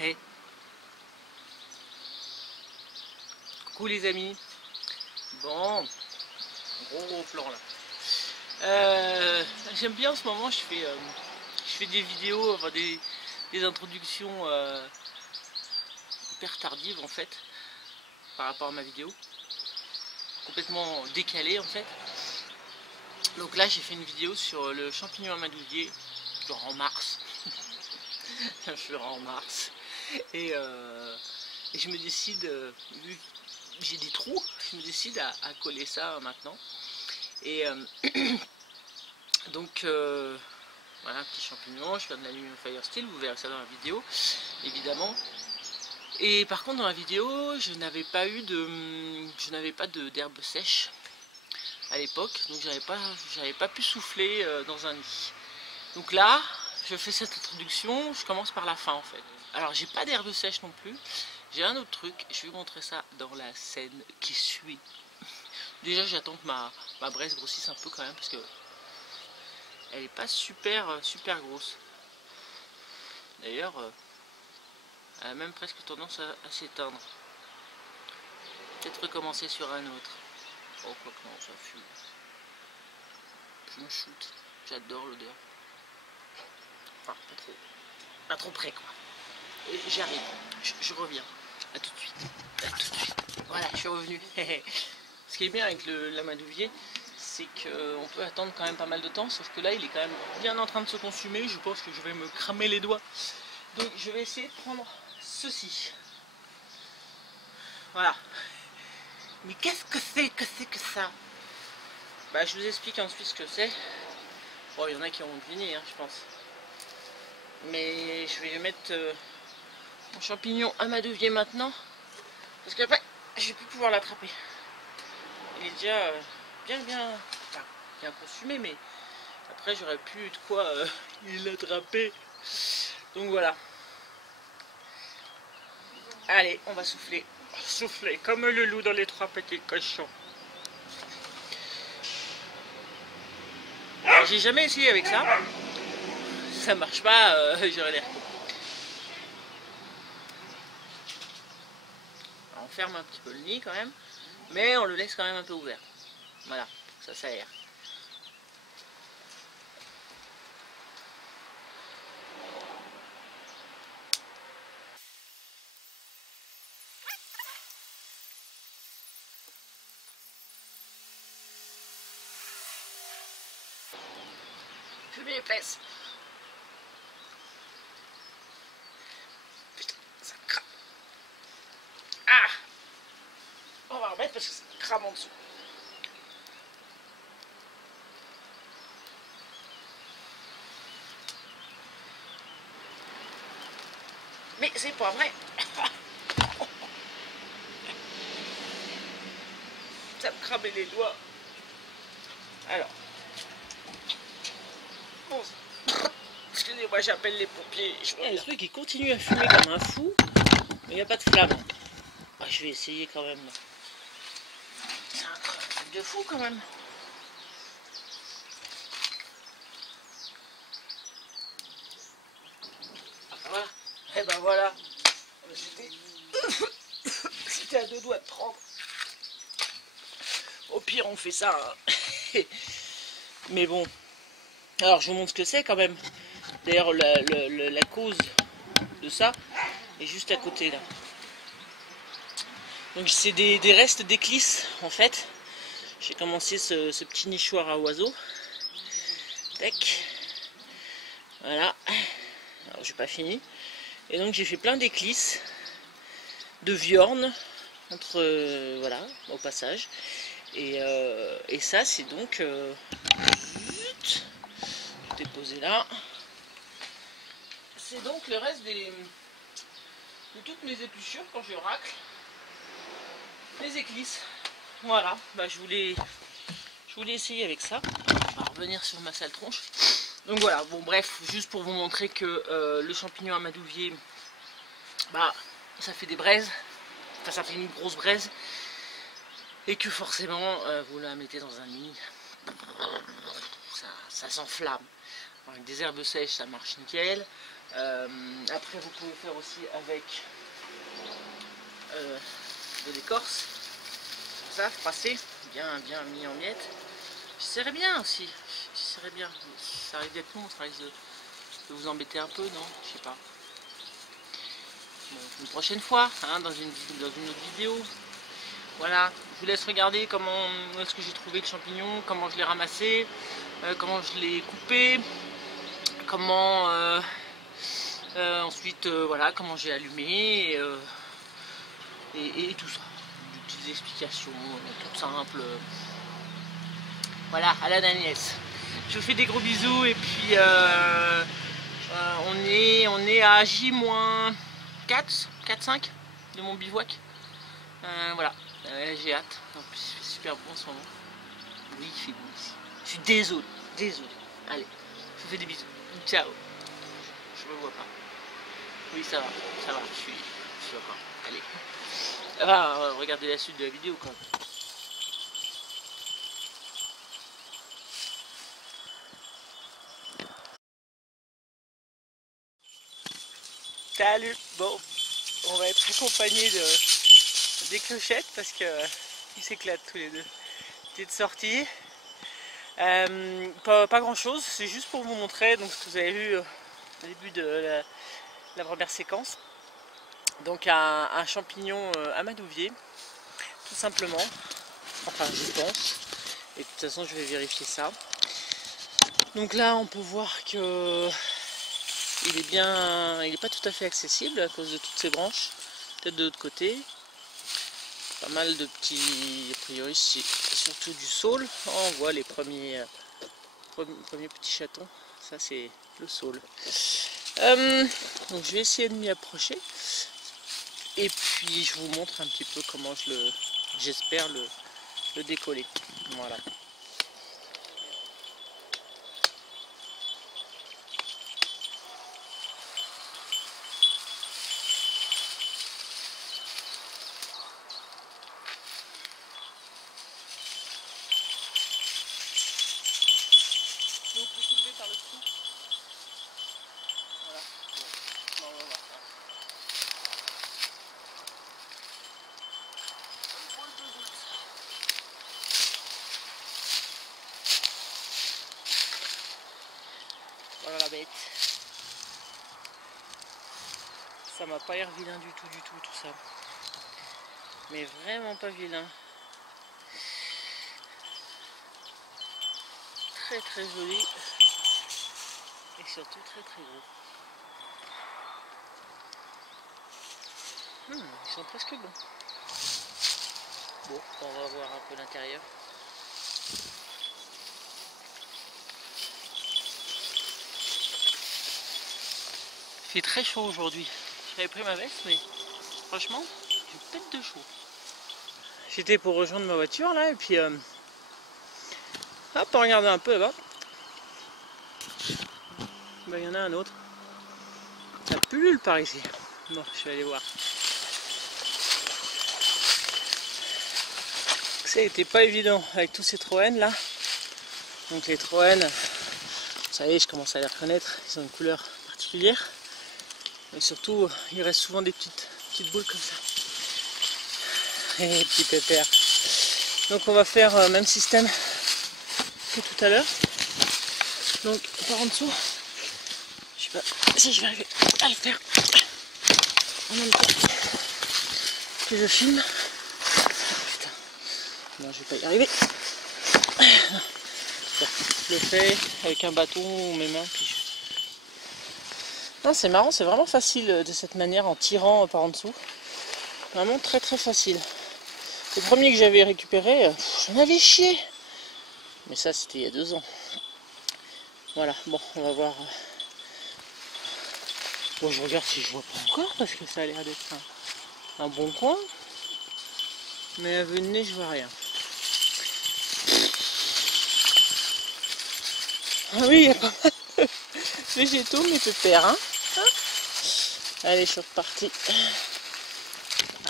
Hey. Coucou les amis. Bon, gros plan là. J'aime bien en ce moment, je fais des vidéos, enfin des introductions hyper tardives en fait, par rapport à ma vidéo. Complètement décalées en fait. Donc là j'ai fait une vidéo sur le champignon amadouvier, genre en mars. Je suis en mars. Et je me décide, vu que j'ai des trous, je me décide à coller ça maintenant. Et donc voilà, un petit champignon, je fais de l'aluminium fire steel, vous verrez ça dans la vidéo, évidemment. Et par contre dans la vidéo, je n'avais pas d'herbe sèche à l'époque, donc j'avais pas pu souffler dans un nid. Donc là, je fais cette introduction, je commence par la fin en fait. Alors j'ai pas d'herbe sèche non plus, j'ai un autre truc, je vais vous montrer ça dans la scène qui suit. Déjà j'attends que ma braise grossisse un peu quand même parce que elle est pas super grosse. D'ailleurs elle a même presque tendance à s'éteindre. Peut-être recommencer sur un autre. Oh quoi que non, ça fume. Je me shoot, j'adore l'odeur. Enfin pas trop près quoi. J'arrive, je reviens. A tout de suite. A tout de suite. Voilà, je suis revenu. Ce qui est bien avec l'amadouvier, c'est qu'on peut attendre quand même pas mal de temps, sauf que là il est quand même bien en train de se consumer. Je pense que je vais me cramer les doigts. Donc je vais essayer de prendre ceci. Voilà. Mais qu'est-ce que c'est que ça? Bah je vous explique ensuite ce que c'est. Bon, il y en a qui ont deviné, hein, je pense. Mais je vais mettre mon champignon amadouvier maintenant. Parce qu'après, je vais plus pouvoir l'attraper. Il est déjà bien consumé, mais après j'aurais plus de quoi l'attraper. Donc voilà. Allez, on va souffler. Souffler comme le loup dans les 3 petits cochons. J'ai jamais essayé avec ça. Si ça marche pas, j'aurais l'air con. On ferme un petit peu le nid quand même, mais on le laisse quand même un peu ouvert. Voilà, ça s'aère. Fumer les fesses. Putain, ça crame. Ah! On va remettre parce que ça crame en dessous. Mais c'est pas vrai. Ça me cramait les doigts. Alors. Bon. Excusez-moi, j'appelle les pompiers. Le truc il continue à fumer comme un fou. Mais il n'y a pas de flamme. Ah, je vais essayer quand même. C'est un truc de fou quand même. Voilà. Et ben voilà. C'était à 2 doigts de prendre. Au pire on fait ça. Hein. Mais bon. Alors je vous montre ce que c'est quand même. D'ailleurs la cause de ça est juste à côté là. Donc c'est des restes d'éclisses en fait. J'ai commencé ce petit nichoir à oiseaux. Tac. Voilà. Alors j'ai pas fini. Et donc j'ai fait plein d'éclisses, de viornes, voilà, au passage. Et ça c'est donc tout est posé là. C'est donc le reste de toutes mes épluchures quand je racle les éclisses. Voilà, bah je voulais essayer avec ça. On va revenir sur ma sale tronche. Donc voilà, bon bref, juste pour vous montrer que le champignon amadouvier, bah ça fait des braises, enfin ça fait une grosse braise, et que forcément vous la mettez dans un nid, ça s'enflamme. Avec des herbes sèches ça marche nickel, Après vous pouvez faire aussi avec de l'écorce, comme ça, froissé, bien mis en miettes. J'essaierai bien aussi, j'essaierai bien. Ça risque d'être long, ça risque de vous embêter un peu, non? Je sais pas. Bon, une prochaine fois, hein, dans une autre vidéo. Voilà, je vous laisse regarder comment est-ce que j'ai trouvé le champignon, comment je l'ai ramassé, comment je l'ai coupé, comment ensuite voilà, comment j'ai allumé et tout ça. Des petites explications toutes simples. Voilà, à la Agnès. Je vous fais des gros bisous et puis on est à J-4, 4-5 de mon bivouac. Voilà, j'ai hâte. En plus, il fait super bon en ce moment. Oui, il fait bon ici. Je suis désolé. Allez, je vous fais des bisous. Ciao. Je me vois pas. Oui, ça va, je suis encore. Allez. Regardez la suite de la vidéo quand même. Salut. Bon, on va être accompagné des clochettes parce que ils s'éclatent tous les deux. Petite sortie. Pas grand chose, c'est juste pour vous montrer donc, ce que vous avez vu au début de la première séquence. Donc un champignon amadouvier, tout simplement. Enfin, je pense. Et de toute façon, je vais vérifier ça. Donc là, on peut voir que il est pas tout à fait accessible à cause de toutes ces branches. Peut-être de l'autre côté. Pas mal de petits, a priori, c'est surtout du saule. Oh, on voit les premiers petits chatons. Ça, c'est le saule. Donc je vais essayer de m'y approcher. Et puis je vous montre un petit peu comment j'espère le décoller. Voilà. Donc vous soulevez par le dessous. Voilà. Bon, on va voir ça. Voilà la bête. Ça m'a pas l'air vilain du tout ça. Mais vraiment pas vilain. Très joli. Et surtout très gros. Ils sont presque bons. Bon, on va voir un peu l'intérieur. Il fait très chaud aujourd'hui. J'avais pris ma veste, mais franchement, je pète de chaud. J'étais pour rejoindre ma voiture là, et puis hop, on regarde un peu là-bas. Il y en a un autre. Ça pullule par ici. Bon, je vais aller voir. Ça n'était pas évident avec tous ces troènes là. Donc les troènes, vous savez, je commence à les reconnaître. Ils ont une couleur particulière. Et surtout, il reste souvent des petites boules comme ça. Et petits pépères. Donc on va faire même système que tout à l'heure. Donc par en dessous, je sais pas si je vais arriver à le faire en même temps que je filme. Putain, non, je vais pas y arriver. Non. Bon, je le fais avec un bâton ou mes mains. Puis non, c'est marrant, c'est vraiment facile de cette manière en tirant par en dessous. Vraiment très facile. Le premier que j'avais récupéré, j'en avais chié. Mais ça, c'était il y a 2 ans. Voilà, bon, on va voir. Bon, je regarde si je vois pas encore, parce que ça a l'air d'être un bon coin. Mais à vue de nez, je vois rien. Ah oui, il y a pas mal de végétaux, mais pépères, hein. Allez, je suis reparti.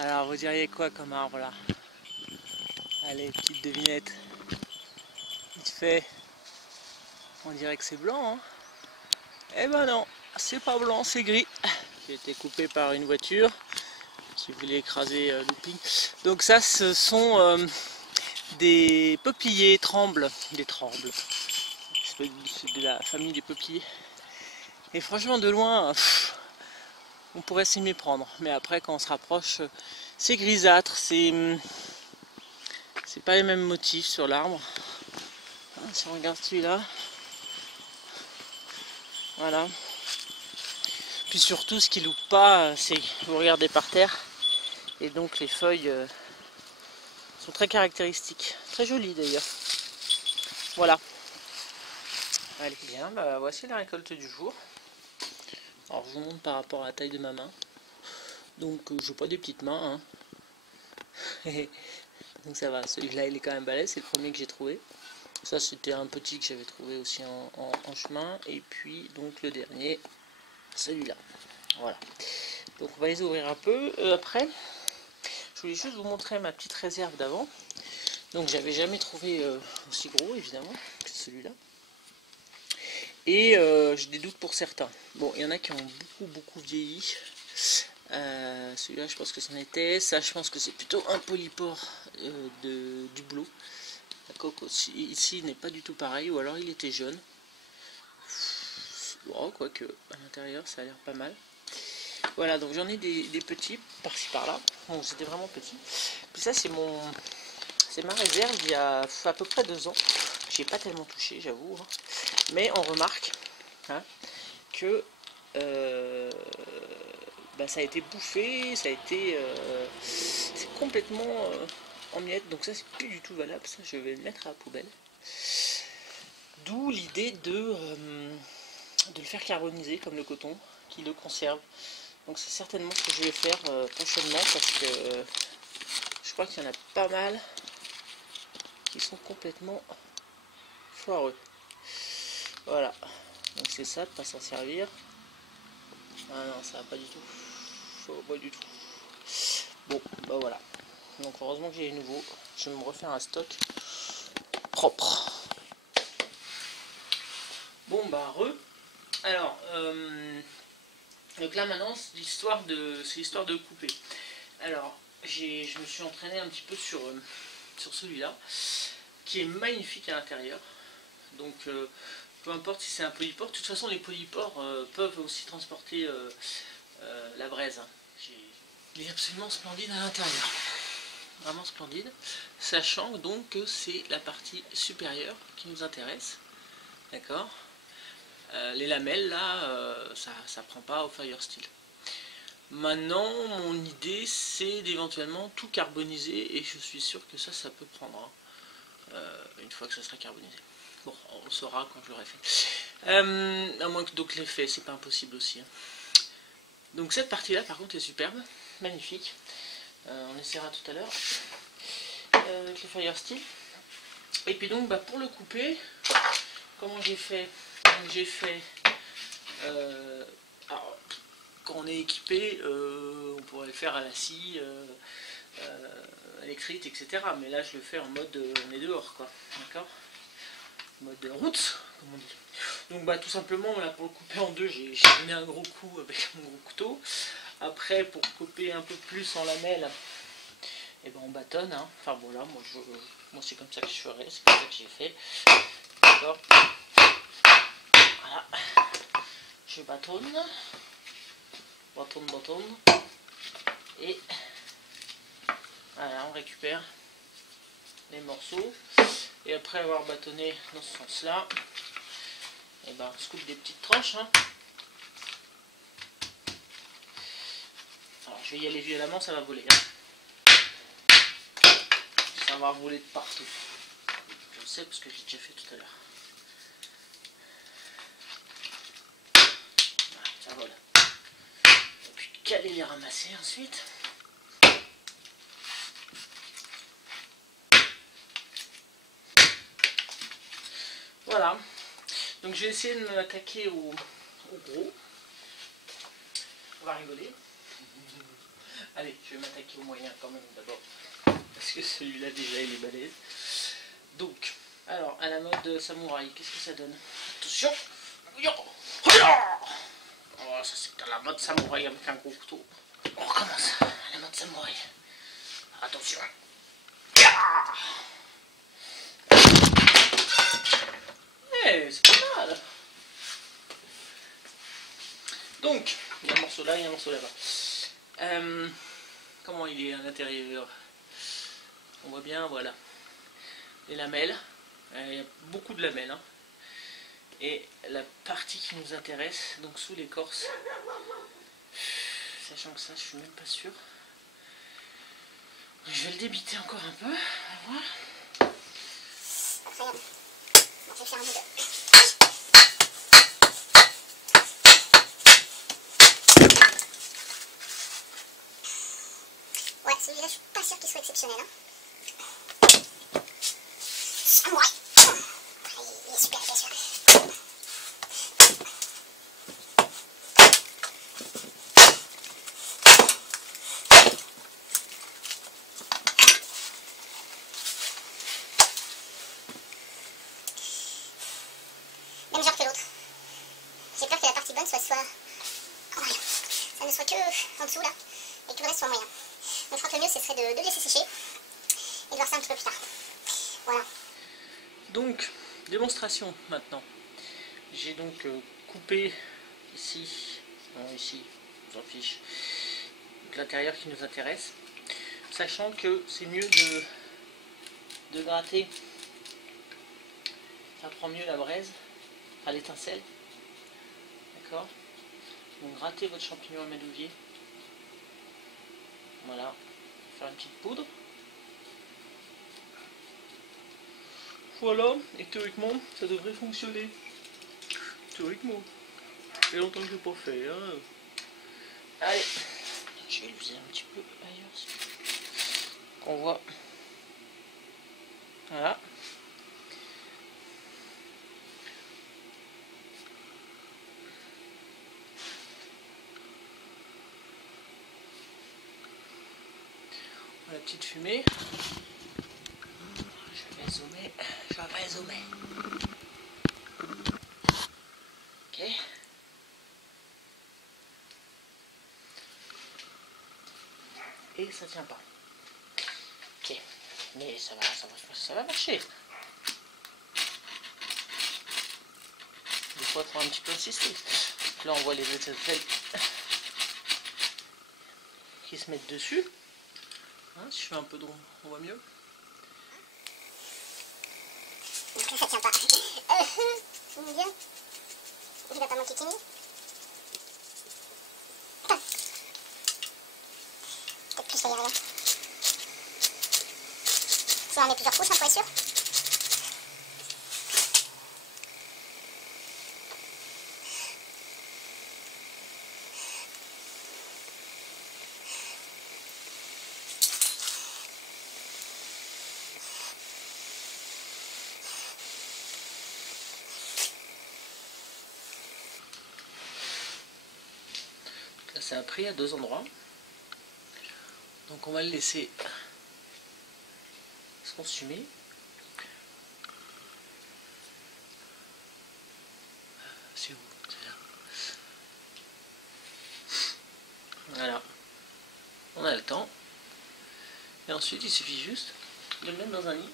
Alors, vous diriez quoi comme arbre là? Allez, petite devinette. Vite fait. On dirait que c'est blanc, hein. Eh ben non, c'est pas blanc, c'est gris. Qui a été coupé par une voiture qui voulait écraser Looping. Donc ça, ce sont des peupliers trembles. Des trembles. C'est de la famille des peupliers. Et franchement, de loin, on pourrait s'y méprendre. Mais après, quand on se rapproche, c'est grisâtre. C'est pas les mêmes motifs sur l'arbre. Si on regarde celui-là, voilà. Puis surtout, ce qui loupe pas, c'est que vous regardez par terre, et donc les feuilles sont très caractéristiques, très jolies d'ailleurs. Voilà. Allez, bien, bah, voici la récolte du jour. Alors je vous montre par rapport à la taille de ma main. Donc je n'ai pas des petites mains, hein. Donc ça va, celui-là il est quand même balèze, c'est le premier que j'ai trouvé. Ça c'était un petit que j'avais trouvé aussi en chemin. Et puis donc le dernier, celui-là. Voilà. Donc on va les ouvrir un peu. Après, je voulais juste vous montrer ma petite réserve d'avant. Donc j'avais jamais trouvé aussi gros évidemment que celui-là. Et j'ai des doutes pour certains. Bon, il y en a qui ont beaucoup vieilli. Celui-là je pense que c'en était. Ça je pense que c'est plutôt un polypore du Blot. La coque aussi, ici n'est pas du tout pareil, ou alors il était jaune. Oh, quoique à l'intérieur ça a l'air pas mal. Voilà, donc j'en ai des petits par-ci par-là. Bon, c'était vraiment petit. Puis ça c'est ma réserve il y a à peu près 2 ans. J'ai pas tellement touché, j'avoue. Hein. Mais on remarque que ça a été bouffé, ça a été c'est complètement en miettes. Donc ça c'est plus du tout valable. Ça je vais le mettre à la poubelle. D'où l'idée de le faire carboniser comme le coton, qui le conserve. Donc c'est certainement ce que je vais faire prochainement parce que je crois qu'il y en a pas mal qui sont complètement foireux. Voilà, donc c'est ça de pas s'en servir. Ah non, ça va pas du tout. Ça va pas du tout. Bon, bah voilà. Donc heureusement que j'ai les nouveaux. Je vais me refaire un stock propre. Bon bah alors donc là maintenant c'est l'histoire de couper. Alors je me suis entraîné un petit peu sur celui-là qui est magnifique à l'intérieur. Donc peu importe si c'est un polypore, de toute façon les polypores peuvent aussi transporter la braise. Il est absolument splendide à l'intérieur. Vraiment splendide. Sachant donc que c'est la partie supérieure qui nous intéresse. D'accord. Les lamelles là, ça prend pas au Firesteel. Maintenant, mon idée c'est d'éventuellement tout carboniser et je suis sûr que ça peut prendre une fois que ça sera carbonisé. Bon, on saura quand je l'aurai fait. À moins que donc l'effet, c'est pas impossible aussi. Hein. Donc cette partie-là, par contre, est superbe, magnifique. On essaiera tout à l'heure avec le Firesteel. Et puis donc, pour le couper, comment j'ai fait? Alors, quand on est équipé, on pourrait le faire à la scie, électrique, etc. Mais là, je le fais en mode on est dehors, quoi. D'accord? Mode route, comme on dit. Donc tout simplement, là, pour le couper en deux, j'ai mis un gros coup avec mon gros couteau. Après, pour couper un peu plus en lamelles, on bâtonne. Hein. Enfin voilà, moi c'est comme ça que je ferais, c'est comme ça que j'ai fait. D'accord. Voilà. Je bâtonne. Bâtonne. Et voilà, on récupère les morceaux. Et après avoir bâtonné dans ce sens-là, on se coupe des petites tranches. Hein. Alors je vais y aller violemment, ça va voler. Hein. Ça va voler de partout. Je le sais parce que j'ai déjà fait tout à l'heure. Voilà, ça vole. Et puis qu'aller les ramasser ensuite. Voilà. Donc je vais essayer de m'attaquer au gros. On va rigoler. Allez, je vais m'attaquer au moyen quand même d'abord. Parce que celui-là déjà il est balèze. Donc, alors à la mode samouraï, qu'est-ce que ça donne? Attention. Oh, ça c'est la mode samouraï avec un gros couteau. On recommence. La mode samouraï. Attention. Eh, c'est pas mal. Donc, il y a un morceau là, il y a un morceau là-bas. Comment il est à l'intérieur? On voit bien, voilà. Les lamelles. Il y a beaucoup de lamelles. Hein. Et la partie qui nous intéresse, donc sous l'écorce. Sachant que ça, je suis même pas sûr. Je vais le débiter encore un peu. On va voir. Incroyable. On va faire un peu. Ouais, celui-là, je suis pas sûre qu'il soit exceptionnel. Hein. Ah, ouais. Il est super bien sûr. Même genre que l'autre. J'ai peur que la partie bonne soit en moyen. Ça ne soit que en dessous là, et que le reste soit moyen. Donc je crois que le mieux ce serait de le laisser sécher et de voir ça un petit peu plus tard. Voilà. Donc, démonstration maintenant. J'ai donc coupé ici, non ici, on s'en fiche, l'intérieur qui nous intéresse, sachant que c'est mieux de gratter, ça prend mieux la braise, à l'étincelle, d'accord. Donc grattez votre champignon à malouvier, voilà, faire une petite poudre. Voilà, et théoriquement, ça devrait fonctionner. Théoriquement. Il y a longtemps que je l'ai pas fait. Hein. Allez, je vais l'user un petit peu ailleurs. Qu'on voit. Voilà. La petite fumée. Je vais zoomer. Ok. Et ça tient pas. Ok. Mais ça va marcher. Des fois, il faut un petit peu insister. Là, on voit les étincelles qui se mettent dessus. Hein, si je fais un peu d'ombre, on voit mieux. Donc là, ça tient pas. Mon Dieu. Il va pas manquer Kimi. Peut-être plus, ça y a rien. Si on met plusieurs couches, hein, pour être sûr. Là, c'est un pris à 2 endroits. Donc on va le laisser se consumer. C'est où? C'est là. Voilà. On a le temps. Et ensuite, il suffit juste de le mettre dans un lit.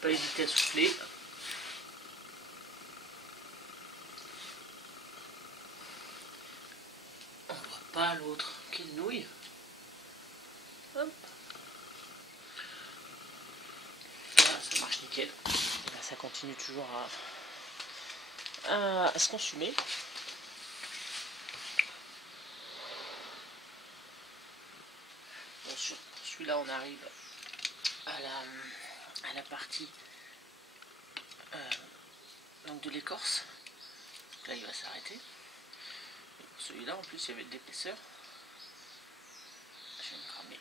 Pas hésiter à souffler. On voit pas l'autre. Quelle nouille. Hop. Voilà, ça marche nickel. Et là, ça continue toujours à se consumer. Bon, sur celui-là, on arrive à la partie donc de l'écorce. Là, il va s'arrêter. Celui-là, en plus, il y avait de l'épaisseur. Je vais me cramer.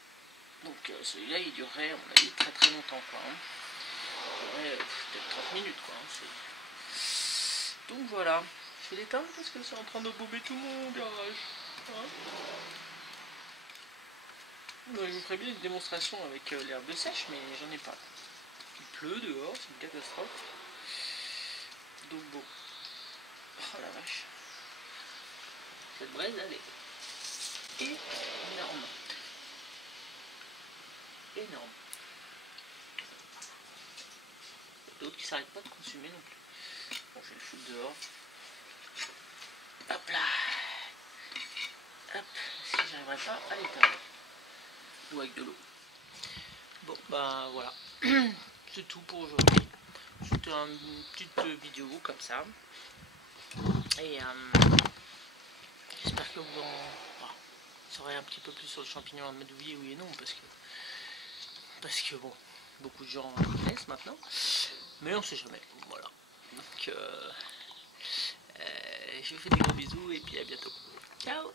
Donc, celui-là, il durerait, à mon avis, très très longtemps, quoi. Hein. Il durerait peut-être 30 minutes, quoi. Hein. Donc, voilà. Je vais l'éteindre parce que c'est en train de bomber tout mon garage. Hein. Donc, je vous ferai bien une démonstration avec l'herbe sèche, mais j'en ai pas. Il pleut dehors, c'est une catastrophe. Donc, bon. Oh vache. Cette braise, elle est énorme. Énorme. D'autres qui s'arrêtent pas de consommer non plus. Bon, je vais le foutre dehors. Hop là. Hop, si j'arriverai pas à l'éteindre. Ou avec de l'eau. Bon, bah voilà. C'est tout pour aujourd'hui. C'était une petite vidéo comme ça. Et j'espère que vous en saurez un petit peu plus sur le champignon amadouvier, oui et non, parce que bon, beaucoup de gens connaissent maintenant, mais on sait jamais. Voilà. Donc je vous fais des gros bisous et puis à bientôt. Ciao.